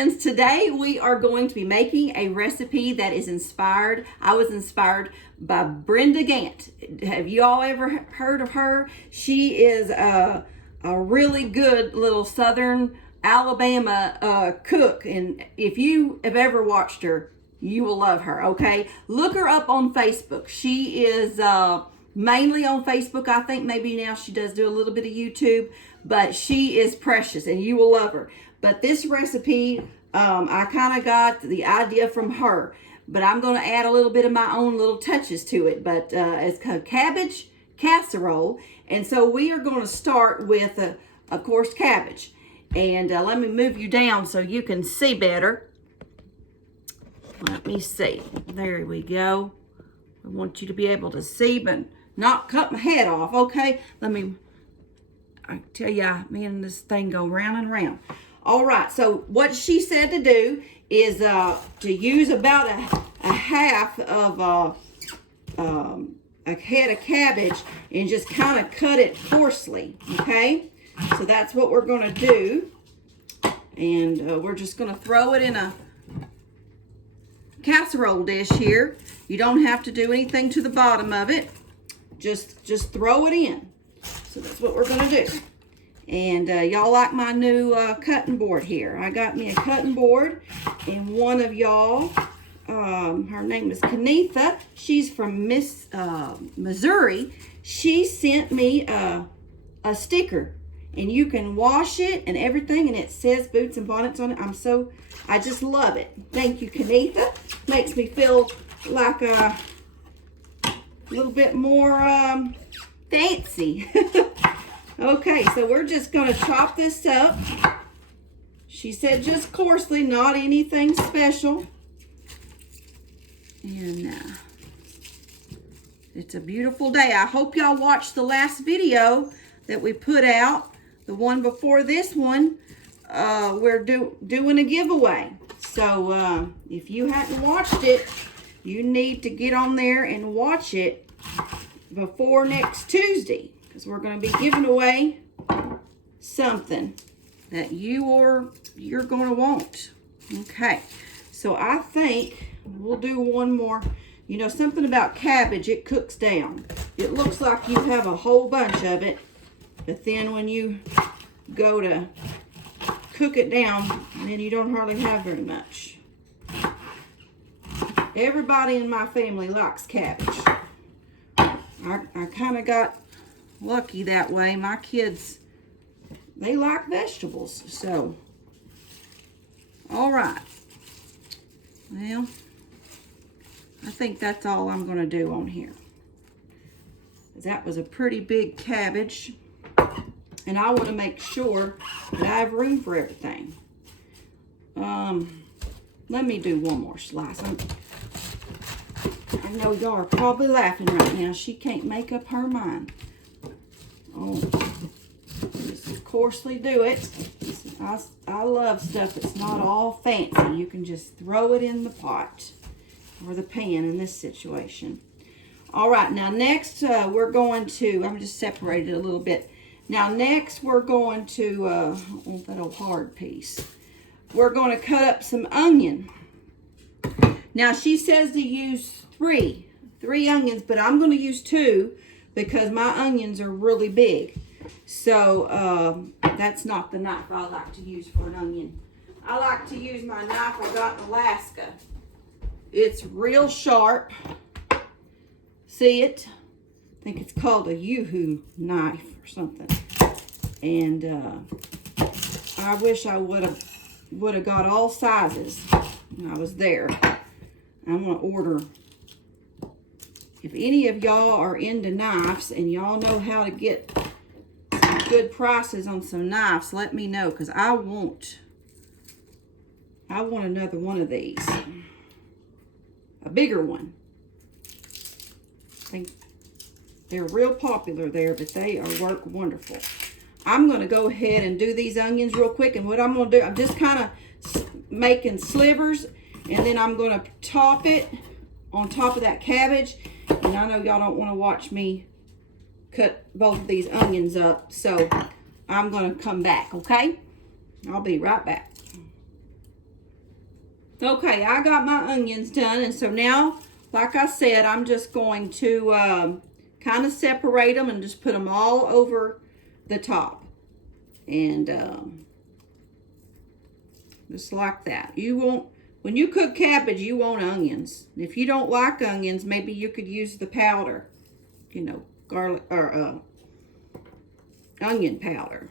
friends, today we are going to be making a recipe that is inspired. I was inspired by Brenda GANTT. Have you all ever heard of her? She is a really good little Southern Alabama cook, and if you have ever watched her, you will love her. Okay, look her up on Facebook. She is mainly on Facebook. I think maybe now she does do a little bit of YouTube, but she is precious and you will love her. But this recipe, I kind of got the idea from her, but I'm going to add a little bit of my own little touches to it. But it's called cabbage casserole, and so we are going to start with of course, cabbage. And let me move you down so you can see better. Let me see. There we go. I want you to be able to see, but not cut my head off, okay? I tell you, me and this thing go round and round. All right, so what she said to do is to use about a half of a head of cabbage and just kind of cut it coarsely, okay? So that's what we're going to do. And we're just going to throw it in a casserole dish here. You don't have to do anything to the bottom of it. Just throw it in. So that's what we're going to do. And y'all like my new cutting board here. I got me a cutting board, and one of y'all, her name is Kenitha. She's from Missouri. She sent me a sticker, and you can wash it and everything, and it says Boots and Bonnets on it. I just love it. Thank you, Kenitha. Makes me feel like a little bit more fancy. Okay, so we're just going to chop this up. She said just coarsely, not anything special. And it's a beautiful day. I hope y'all watched the last video that we put out. The one before this one, we're doing a giveaway. So if you hadn't watched it, you need to get on there and watch it before next Tuesday, because we're going to be giving away something that you're going to want. Okay, so I think we'll do one more. You know, something about cabbage, it cooks down. It looks like you have a whole bunch of it, but then when you go to cook it down, then you don't hardly have very much. Everybody in my family likes cabbage. I kind of got lucky that way. My kids, they like vegetables. So, all right. Well, I think that's all I'm going to do on here. That was a pretty big cabbage, and I want to make sure that I have room for everything. Let me do one more slice. I know y'all are probably laughing right now. She can't make up her mind. Oh, just coarsely do it. I love stuff that's not all fancy. You can just throw it in the pot or the pan in this situation. All right, now next we're going to, I'm just separated a little bit. Now next we're going to, oh, that old hard piece. We're going to cut up some onion. Now she says to use three onions, but I'm going to use 2 because my onions are really big. So that's not the knife I like to use for an onion. I like to use my knife I got in Alaska. It's real sharp. See it? I think it's called a Yoo-hoo knife or something. And I wish I would have got all sizes when I was there. I'm going to order. If any of y'all are into knives and y'all know how to get some good prices on some knives, let me know, because I want another one of these. A bigger one. I think they're real popular there, but they work wonderful. I'm going to go ahead and do these onions real quick, and what I'm going to do, I'm just kind of making slivers, and then I'm going to top it on top of that cabbage. And I know y'all don't want to watch me cut both of these onions up, so I'm going to come back, okay? I'll be right back. Okay, I got my onions done, and so now, like I said, I'm just going to kind of separate them and just put them all over the top. And just like that. You won't, when you cook cabbage, you want onions. If you don't like onions, maybe you could use the powder, you know, garlic or onion powder.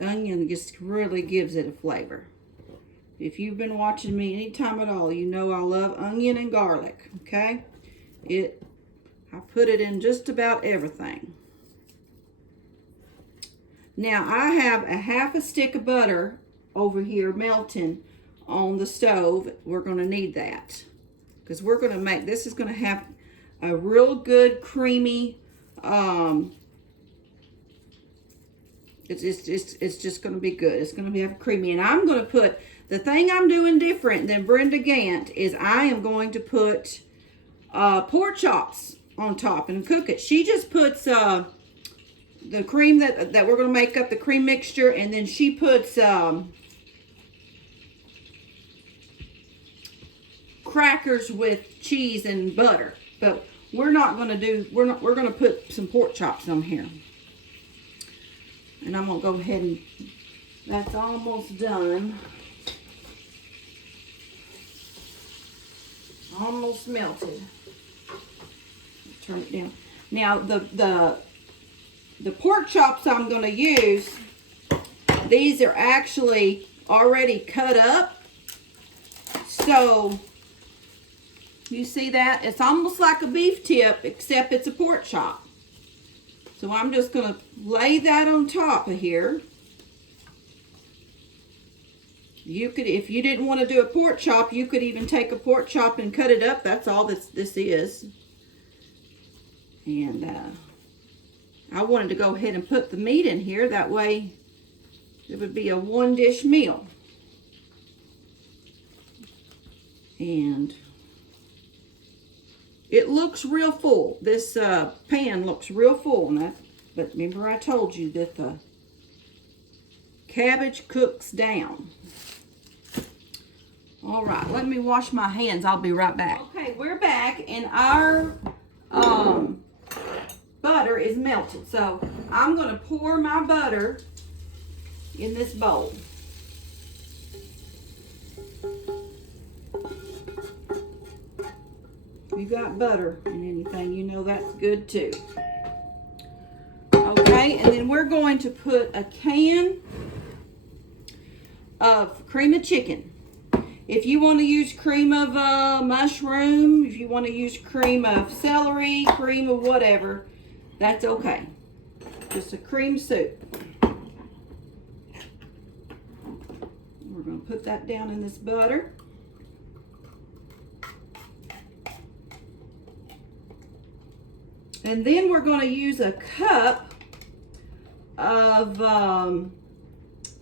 Onion just really gives it a flavor. If you've been watching me anytime at all, you know I love onion and garlic, okay? I put it in just about everything. Now, I have a half a stick of butter over here melting on the stove. We're going to need that because we're going to make, this is going to have a real good creamy, it's just going to be good. It's going to have creamy. And I'm going to put, the thing I'm doing different than Brenda Gantt is I am going to put pork chops on top and cook it. She just puts the cream that we're going to make up the cream mixture, and then she puts crackers with cheese and butter. But we're not going to do, we're going to put some pork chops on here. And I'm going to go ahead and, that's almost done. Almost melted. Turn it down. Now the pork chops I'm going to use, these are actually already cut up. So you see that? It's almost like a beef tip, except it's a pork chop. So I'm just going to lay that on top of here. You could, if you didn't want to do a pork chop, you could even take a pork chop and cut it up. That's all this is. And I wanted to go ahead and put the meat in here. That way it would be a one dish meal. And it looks real full. This pan looks real full. But remember I told you that the cabbage cooks down. All right, let me wash my hands. I'll be right back. Okay, we're back, and our butter is melted. So I'm going to pour my butter in this bowl. If you got butter in anything, you know that's good too. Okay, and then we're going to put a can of cream of chicken. If you want to use cream of mushroom, if you want to use cream of celery, cream of whatever, that's okay. Just a cream soup. We're going to put that down in this butter. And then we're going to use a cup of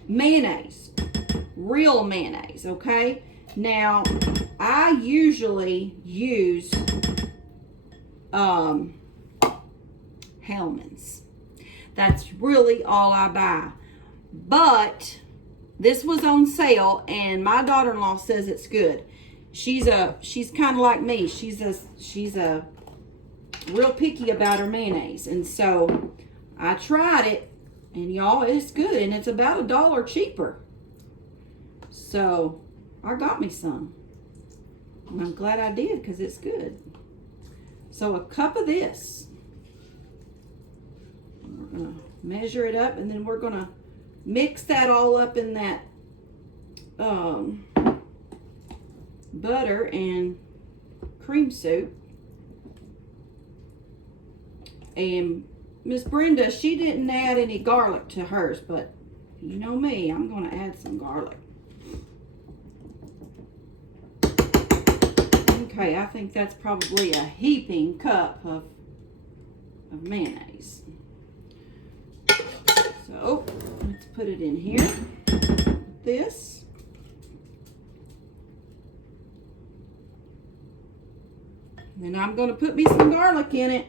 mayonnaise, real mayonnaise, okay? Now, I usually use Hellmann's. That's really all I buy. But this was on sale, and my daughter-in-law says it's good. She's kind of like me. She's a real picky about her mayonnaise, and so I tried it, and y'all, it's good, and it's about $1 cheaper. So I got me some, and I'm glad I did because it's good. So a cup of this, we're gonna measure it up, and then we're gonna mix that all up in that butter and cream soup. And Miss Brenda, she didn't add any garlic to hers, but you know me, I'm going to add some garlic. Okay, I think that's probably a heaping cup of mayonnaise. So, let's put it in here. This. And then I'm going to put me some garlic in it.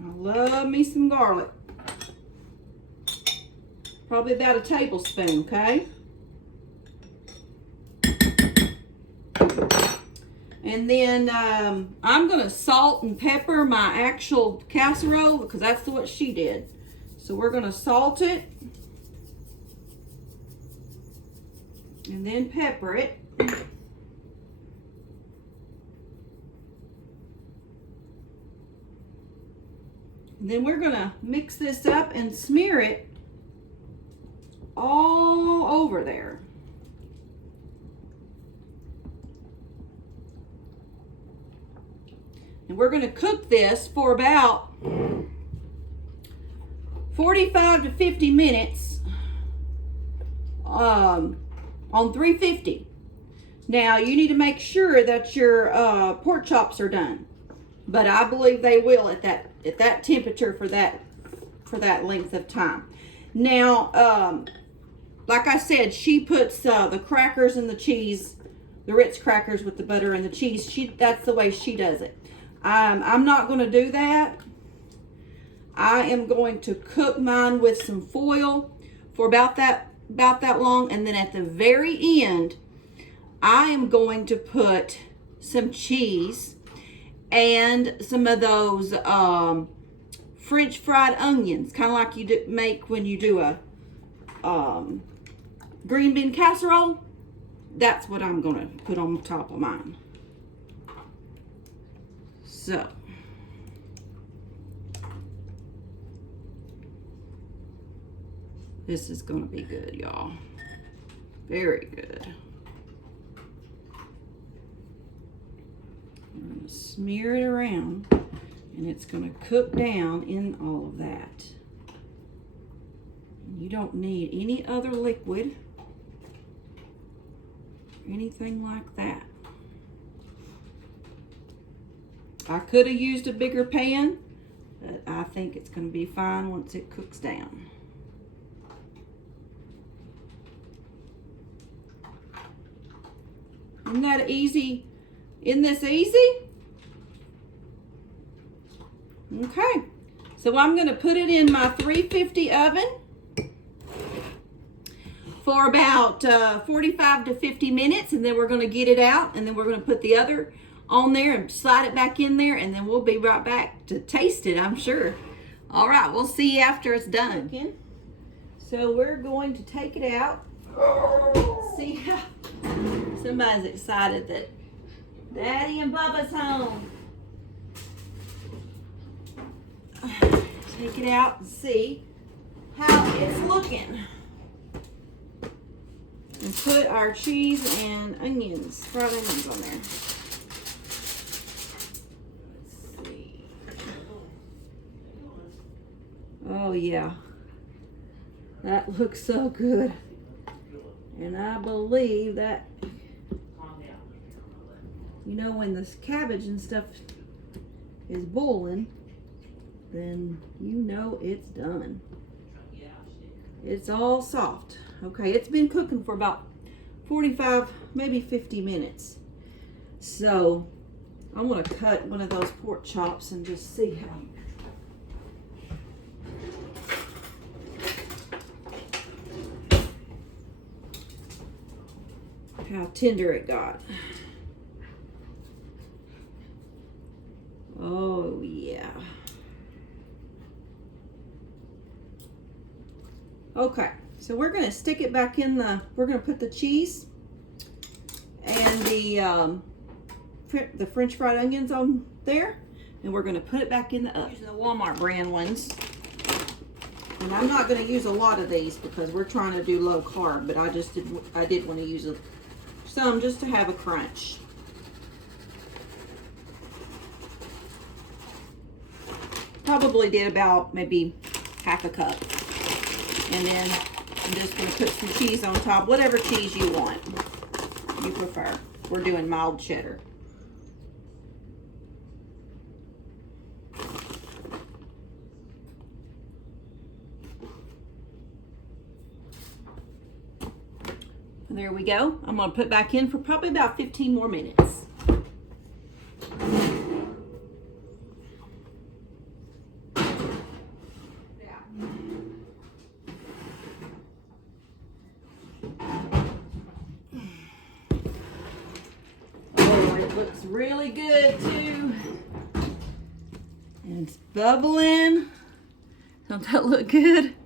I love me some garlic. Probably about a tablespoon, okay? And then I'm going to salt and pepper my actual casserole because that's what she did. So we're going to salt it and then pepper it. And then we're going to mix this up and smear it all over there. And we're going to cook this for about 45 to 50 minutes on 350. Now you need to make sure that your pork chops are done, but I believe they will at that temperature for that length of time. Now, like I said, she puts the crackers and the cheese, the Ritz crackers with the butter and the cheese. That's the way she does it. I'm not going to do that. I am going to cook mine with some foil for about that long, and then at the very end, I am going to put some cheese and some of those French fried onions, kind of like you make when you do a green bean casserole. That's what I'm going to put on top of mine. So, this is going to be good, y'all. Very good. I'm going to smear it around, and it's going to cook down in all of that. You don't need any other liquid, anything like that. I could have used a bigger pan, but I think it's going to be fine once it cooks down. Isn't that easy? Isn't this easy? Okay, so I'm going to put it in my 350 oven for about 45 to 50 minutes, and then we're going to get it out, and then we're going to put the other on there and slide it back in there, and then we'll be right back to taste it, I'm sure. All right, we'll see you after it's done. So we're going to take it out. See how somebody's excited that Daddy and Bubba's home. Take it out and see how it's looking. And put our cheese and onions, fried onions on there. Oh yeah, that looks so good. And I believe that, you know, when this cabbage and stuff is boiling, then you know it's done. It's all soft. Okay, it's been cooking for about 45, maybe 50 minutes. So I'm gonna cut one of those pork chops and just see how tender it got. Oh yeah. Okay, so we're gonna stick it back in we're gonna put the cheese and the French fried onions on there, and we're gonna put it back in the oven. Using the Walmart brand ones. And I'm not gonna use a lot of these because we're trying to do low carb, but I did want to use some just to have a crunch. Probably did about maybe half a cup. And then I'm just going to put some cheese on top, whatever cheese you want, you prefer. We're doing mild cheddar. And there we go. I'm going to put back in for probably about 15 more minutes. Looks really good too. And it's bubbling. Don't that look good?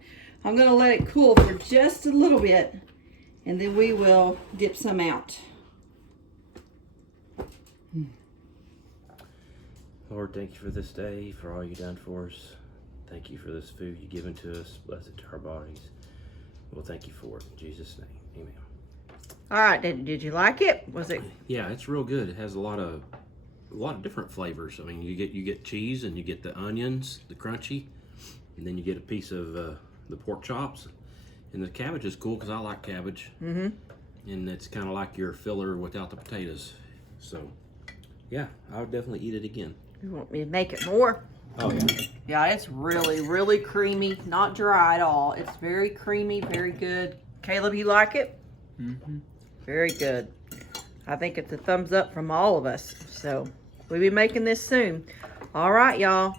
I'm gonna let it cool for just a little bit, and then we will dip some out. Lord, thank you for this day, for all you've done for us. Thank you for this food you've given to us. Bless it to our bodies. Well, thank you for it. In Jesus' name, amen. All right, did you like it? Was it? Yeah, it's real good. It has a lot of different flavors. I mean, you get cheese, and you get the onions, the crunchy, and then you get a piece of the pork chops. And the cabbage is cool because I like cabbage. Mm-hmm. And it's kind of like your filler without the potatoes. So, yeah, I would definitely eat it again. You want me to make it more? Oh, yeah. Yeah, it's really, really creamy. Not dry at all. It's very creamy, very good. Caleb, you like it? Mm-hmm. Very good. I think it's a thumbs up from all of us. So, we'll be making this soon. All right, y'all.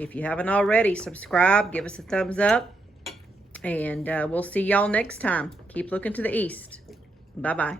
If you haven't already, subscribe, give us a thumbs up. And we'll see y'all next time. Keep looking to the east. Bye-bye.